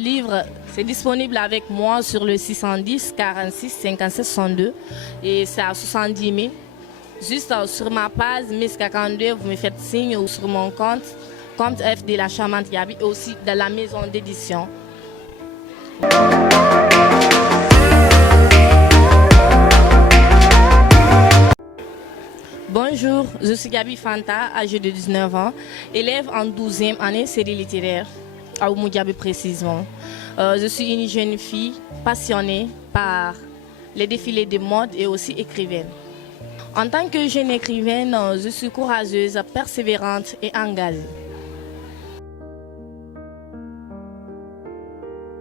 Le livre, c'est disponible avec moi sur le 610 46 57 62 et c'est à 70 000. Juste sur ma page Miss 42, vous me faites signe ou sur mon compte F de la Charmante Gaby et aussi dans la maison d'édition. Bonjour, je suis Gaby Fanta, âgée de 19 ans, élève en 12e année série littéraire, à Oumou-Diaby précisément. Je suis une jeune fille passionnée par les défilés de mode et aussi écrivaine. En tant que jeune écrivaine, je suis courageuse, persévérante et engagée.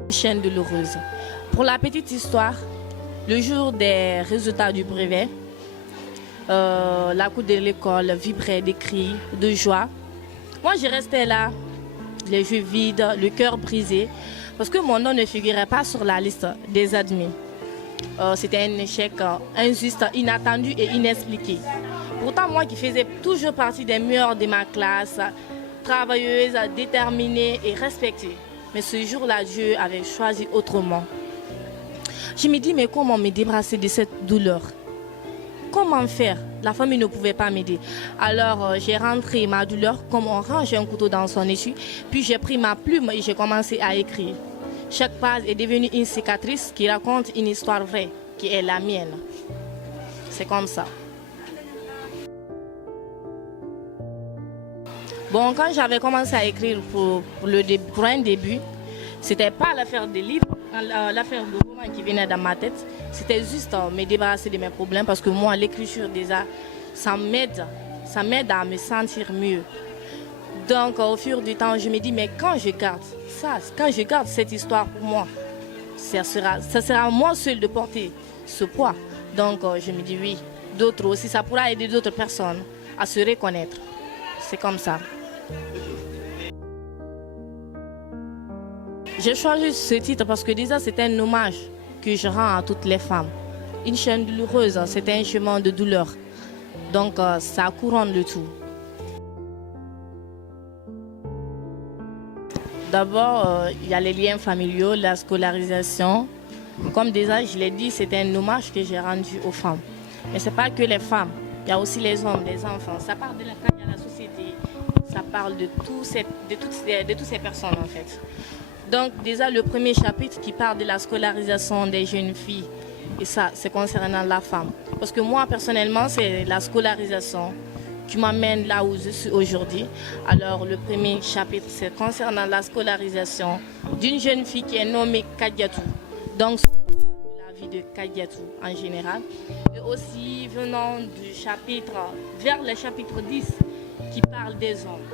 Chaîne douloureuse. Pour la petite histoire, le jour des résultats du brevet, la cour de l'école vibrait des cris de joie. Moi, je restais là, les yeux vides, le cœur brisé, parce que mon nom ne figurait pas sur la liste des admis. C'était un échec injuste, inattendu et inexpliqué. Pourtant, moi qui faisais toujours partie des meilleures de ma classe, travailleuse, déterminée et respectée. Mais ce jour-là, Dieu avait choisi autrement. Je me dis, mais comment me débarrasser de cette douleur? Comment faire? La famille ne pouvait pas m'aider. Alors j'ai rentré ma douleur comme on range un couteau dans son étui. Puis j'ai pris ma plume et j'ai commencé à écrire. Chaque page est devenue une cicatrice qui raconte une histoire vraie, qui est la mienne. C'est comme ça. Bon, quand j'avais commencé à écrire pour un début, c'était pas l'affaire des livres, l'affaire de roman qui venait dans ma tête. C'était juste me débarrasser de mes problèmes parce que moi, l'écriture déjà, ça m'aide à me sentir mieux. Donc, au fur du temps, je me dis, mais quand je garde ça, quand je garde cette histoire pour moi, ça sera moi seul de porter ce poids. Donc, je me dis, oui, d'autres aussi, ça pourra aider d'autres personnes à se reconnaître. C'est comme ça. J'ai choisi ce titre parce que déjà, c'est un hommage que je rends à toutes les femmes. Une chaîne douloureuse, c'est un chemin de douleur. Donc, ça couronne le tout. D'abord, il y a les liens familiaux, la scolarisation. Comme déjà, je l'ai dit, c'est un hommage que j'ai rendu aux femmes. Mais ce n'est pas que les femmes, il y a aussi les hommes, les enfants. Ça parle de la société, ça parle de toutes ces personnes en fait. Donc déjà, le premier chapitre qui parle de la scolarisation des jeunes filles, et ça, c'est concernant la femme. Parce que moi, personnellement, c'est la scolarisation qui m'amène là où je suis aujourd'hui. Alors, le premier chapitre, c'est concernant la scolarisation d'une jeune fille qui est nommée Kadiatou. Donc, la vie de Kadiatou en général. Et aussi, venant du chapitre, vers le chapitre 10, qui parle des hommes.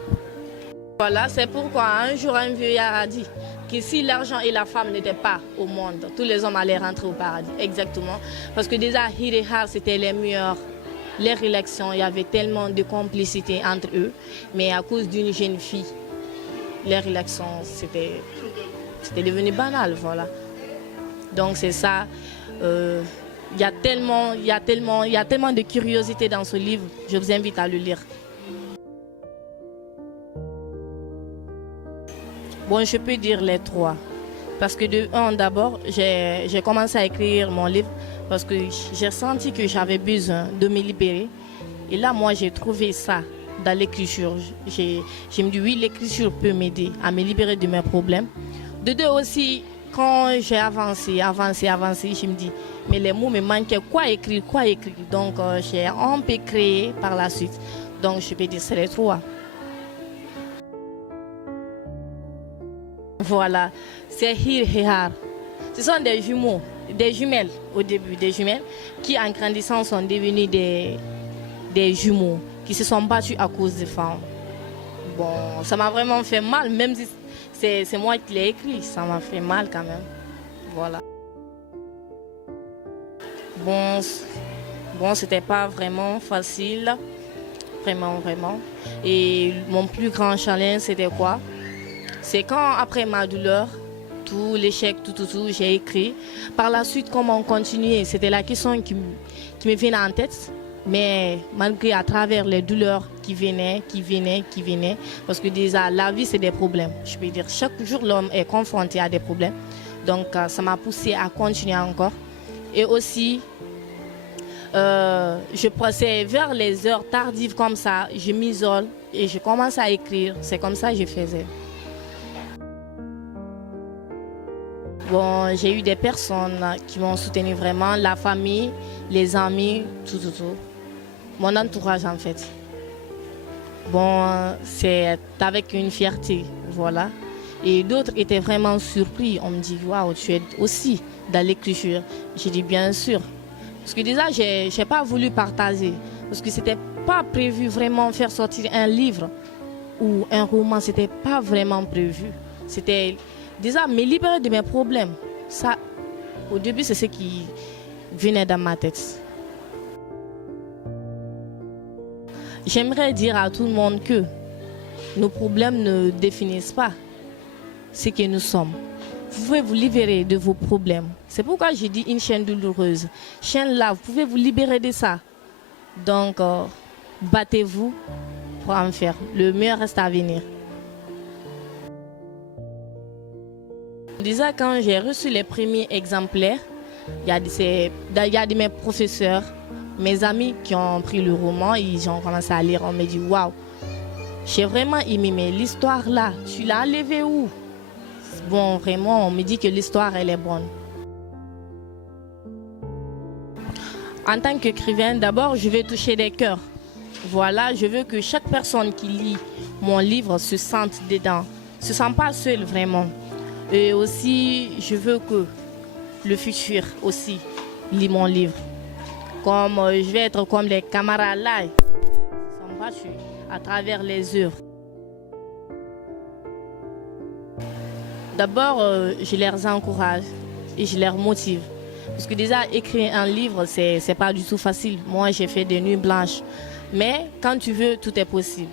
Voilà, c'est pourquoi un jour, un vieillard a dit que si l'argent et la femme n'étaient pas au monde, tous les hommes allaient rentrer au paradis. Exactement. Parce que déjà, Hirehar, c'était les meilleurs. Les relations, il y avait tellement de complicité entre eux, mais à cause d'une jeune fille, les relations, c'était devenu banal, voilà. Donc c'est ça, il y a tellement de curiosité dans ce livre, je vous invite à le lire. Bon, je peux dire les trois, parce que d'abord, j'ai commencé à écrire mon livre, parce que j'ai senti que j'avais besoin de me libérer. Et là, moi, j'ai trouvé ça dans l'écriture. Je me dis, oui, l'écriture peut m'aider à me libérer de mes problèmes. De deux aussi, quand j'ai avancé, je me dis, mais les mots me manquaient, quoi écrire. Donc, j'ai un peu créé par la suite. Donc, je peux dire, c'est les trois. Voilà, c'est Hirehar. Ce sont des jumeaux. Des jumelles au début, des jumelles qui en grandissant sont devenues des jumeaux qui se sont battus à cause des femmes. Bon, ça m'a vraiment fait mal, même si c'est moi qui l'ai écrit, ça m'a fait mal quand même. Voilà. Bon, c'était pas vraiment facile, vraiment. Et mon plus grand challenge, c'était quoi? C'est quand, après ma douleur, tout l'échec, tout, j'ai écrit. Par la suite, comment continuer? C'était la question qui me venait en tête. Mais malgré à travers les douleurs qui venaient, parce que déjà la vie c'est des problèmes. Je peux dire chaque jour l'homme est confronté à des problèmes. Donc ça m'a poussé à continuer encore. Et aussi, je passais vers les heures tardives comme ça, je m'isole et je commence à écrire. C'est comme ça que je faisais. Bon, j'ai eu des personnes qui m'ont soutenu vraiment, la famille, les amis, tout. Mon entourage en fait. Bon, c'est avec une fierté, voilà. Et d'autres étaient vraiment surpris. On me dit, waouh, tu es aussi dans l'écriture. J'ai dit, bien sûr. Parce que déjà, je n'ai pas voulu partager. Parce que ce n'était pas prévu vraiment faire sortir un livre ou un roman. Ce n'était pas vraiment prévu. C'était déjà me libérer de mes problèmes. Ça, au début, c'est ce qui venait dans ma tête. J'aimerais dire à tout le monde que nos problèmes ne définissent pas ce que nous sommes. Vous pouvez vous libérer de vos problèmes. C'est pourquoi j'ai dit une chaîne douloureuse. Chaîne là, vous pouvez vous libérer de ça. Donc, battez-vous pour en faire. Le meilleur reste à venir. Déjà, quand j'ai reçu les premiers exemplaires, il y a de mes professeurs, mes amis qui ont pris le roman, ils ont commencé à lire. On me dit, waouh, j'ai vraiment aimé, mais l'histoire là, tu l'as enlevée où? Bon, vraiment, on me dit que l'histoire, elle est bonne. En tant qu'écrivain, d'abord, je veux toucher des cœurs. Voilà, je veux que chaque personne qui lit mon livre se sente dedans, se sent pas seule vraiment. Et aussi, je veux que le futur aussi lit mon livre. Comme je vais être comme les camarades là, ils sont battus à travers les œuvres. D'abord, je les encourage et je les motive. Parce que déjà, écrire un livre, c'est pas du tout facile. Moi, j'ai fait des nuits blanches. Mais quand tu veux, tout est possible.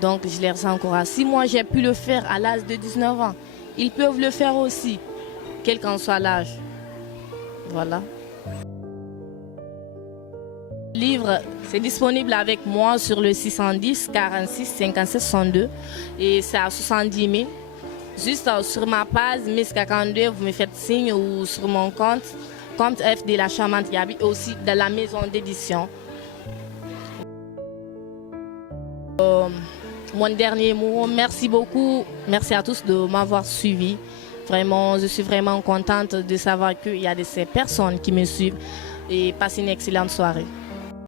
Donc, je les encourage. Si moi, j'ai pu le faire à l'âge de 19 ans, ils peuvent le faire aussi, quel qu'en soit l'âge. Voilà. Le livre, c'est disponible avec moi sur le 610 46 57 62 et c'est à 70 000. Juste sur ma page Miss 42, vous me faites signe ou sur mon compte F de la Charmante Yabi et aussi dans la maison d'édition. Mon dernier mot, merci beaucoup, merci à tous de m'avoir suivi. Vraiment, je suis vraiment contente de savoir qu'il y a de ces personnes qui me suivent et passez une excellente soirée.